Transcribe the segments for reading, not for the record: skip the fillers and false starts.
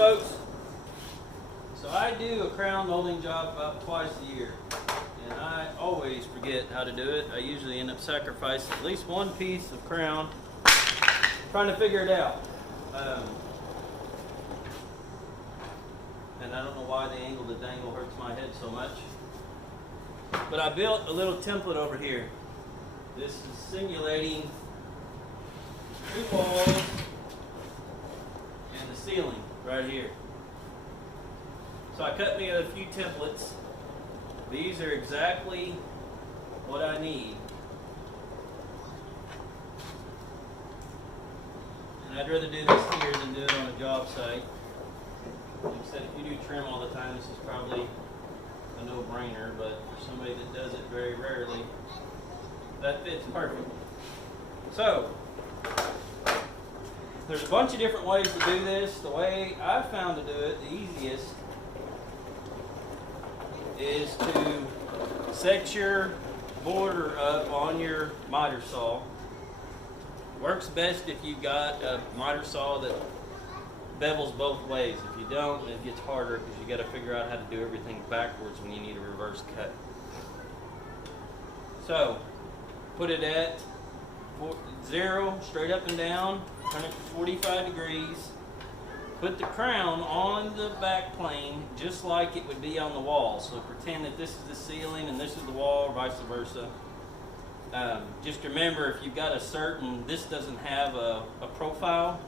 folks. So I do a crown molding job about twice a year, and I always forget how to do it. I usually end up sacrificing at least one piece of crown, trying to figure it out. And I don't know why the angle of the dangle hurts my head so much. But I built a little template over here. This is simulating two walls and the ceiling right here. So I cut me a few templates. These are exactly what I need. And I'd rather do this here than do it on a job site. Like I said, if you do trim all the time, this is probably a no-brainer, but for somebody that does it very rarely, that fits perfect. So, there's a bunch of different ways to do this. The way I found to do it, the easiest, is to set your border up on your miter saw. Works best if you've got a miter saw that bevels both ways. If you don't, it gets harder because you got to figure out how to do everything backwards when you need a reverse cut. So, put it at 0, straight up and down, turn it to 45 degrees. Put the crown on the back plane just like it would be on the wall. So pretend that this is the ceiling and this is the wall, or vice versa. Just remember, if you've got a certain, this doesn't have a profile.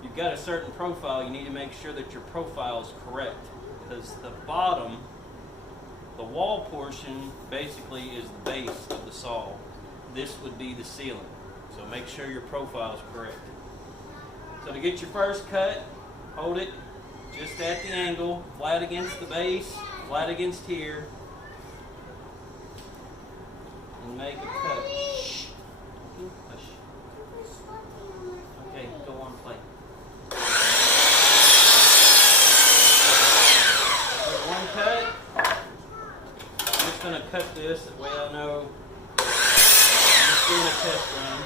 If you've got a certain profile, you need to make sure that your profile is correct. Because the bottom, the wall portion, basically is the base of the saw. This would be the ceiling. So make sure your profile is correct. So to get your first cut, hold it just at the angle, flat against the base, flat against here, and make a cut. Shh. Hush. Okay, go on, play. There's one cut. I'm just going to cut this, that way I know I'm just doing a test run.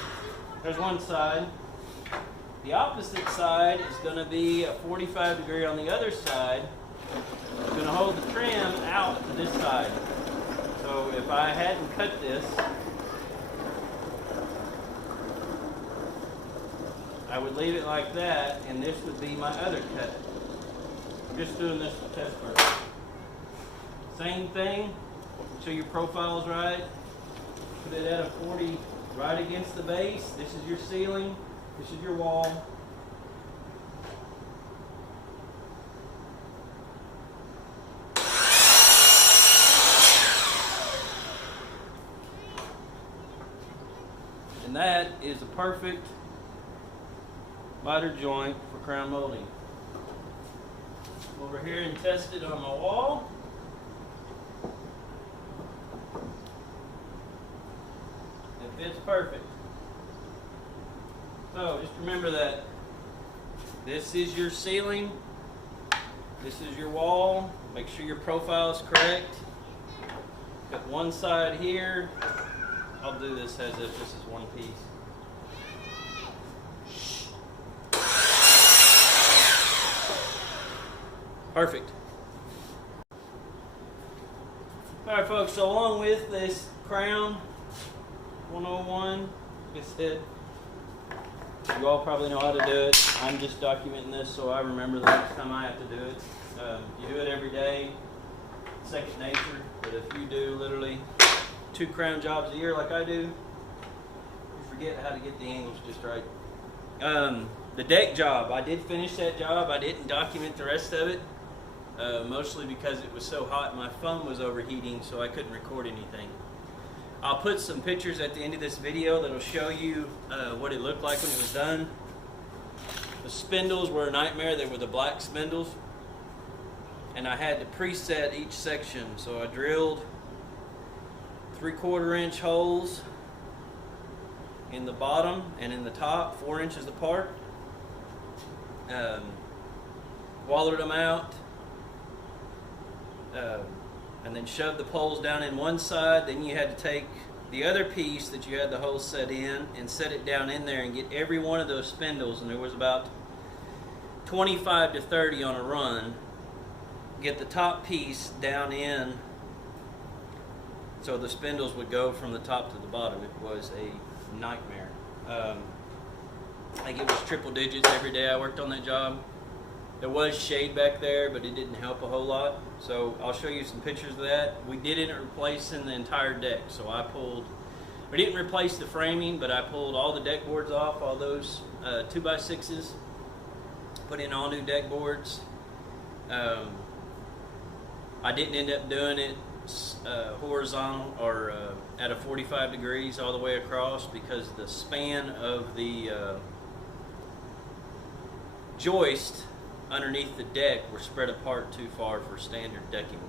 There's one side. The opposite side is going to be a 45 degree on the other side. I'm going to hold the trim out to this side. So if I hadn't cut this, I would leave it like that, and this would be my other cut. I'm just doing this for test purposes. Same thing, so your profile's right. Put it at a 40 right against the base. This is your ceiling. This is your wall. And that is a perfect miter joint for crown molding. Over here and test it on my wall. It fits perfect. So just remember that this is your ceiling, this is your wall. Make sure your profile is correct. Got one side here. I'll do this as if this is one piece. Perfect. Alright folks, so along with this crown 101, like I said, you all probably know how to do it. I'm just documenting this so I remember the next time I have to do it. You do it every day, second nature, but if you do literally 2 crown jobs a year like I do, you forget how to get the angles just right. The deck job, I did finish that job. I didn't document the rest of it, mostly because it was so hot my phone was overheating, so I couldn't record anything. I'll put some pictures at the end of this video that'll show you what it looked like when it was done. The spindles were a nightmare. They were the black spindles. And I had to preset each section. So I drilled 3/4 inch holes in the bottom and in the top, 4 inches apart. Walled them out. And then shoved the poles down in one side. Then you had to take the other piece that you had the hole set in and set it down in there and get every one of those spindles, and there was about 25 to 30 on a run, get the top piece down in so the spindles would go from the top to the bottom. It was a nightmare. I think it was triple digits every day I worked on that job. There was shade back there, but it didn't help a whole lot. So I'll show you some pictures of that. We did end up replacing the entire deck. So we didn't replace the framing, but I pulled all the deck boards off, all those 2x6s, put in all new deck boards. I didn't end up doing it horizontal or at a 45 degrees all the way across, because the span of the joist underneath the deck were spread apart too far for standard decking.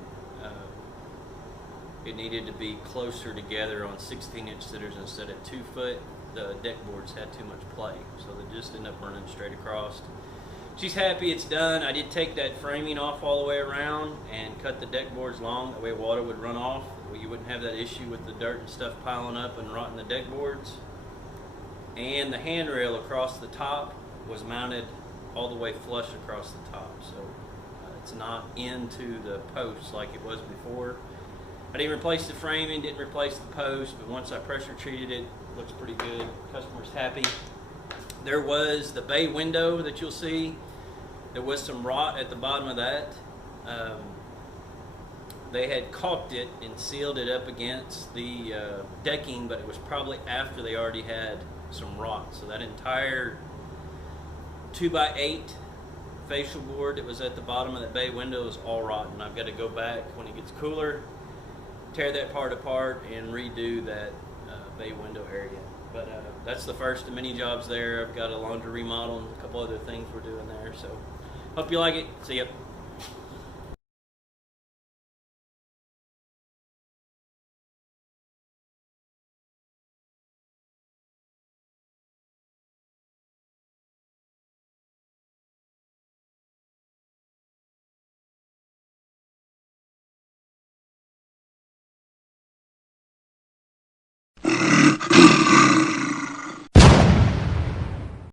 It needed to be closer together on 16-inch sitters instead of 2 foot. The deck boards had too much play, so they just ended up running straight across. She's happy it's done. I did take that framing off all the way around and cut the deck boards long. That way water would run off. You wouldn't have that issue with the dirt and stuff piling up and rotting the deck boards. And the handrail across the top was mounted all the way flush across the top, so it's not into the posts like it was before. I didn't replace the framing, didn't replace the post, but once I pressure treated it, looks pretty good. Customer's happy. There was the bay window that you'll see. There was some rot at the bottom of that. They had caulked it and sealed it up against the decking, but it was probably after they already had some rot. So that entire 2x8 facial board that was at the bottom of that bay window is all rotten. I've got to go back when it gets cooler, tear that part apart, and redo that bay window area. But that's the first of many jobs there. I've got a laundry remodel and a couple other things we're doing there. So hope you like it. See ya.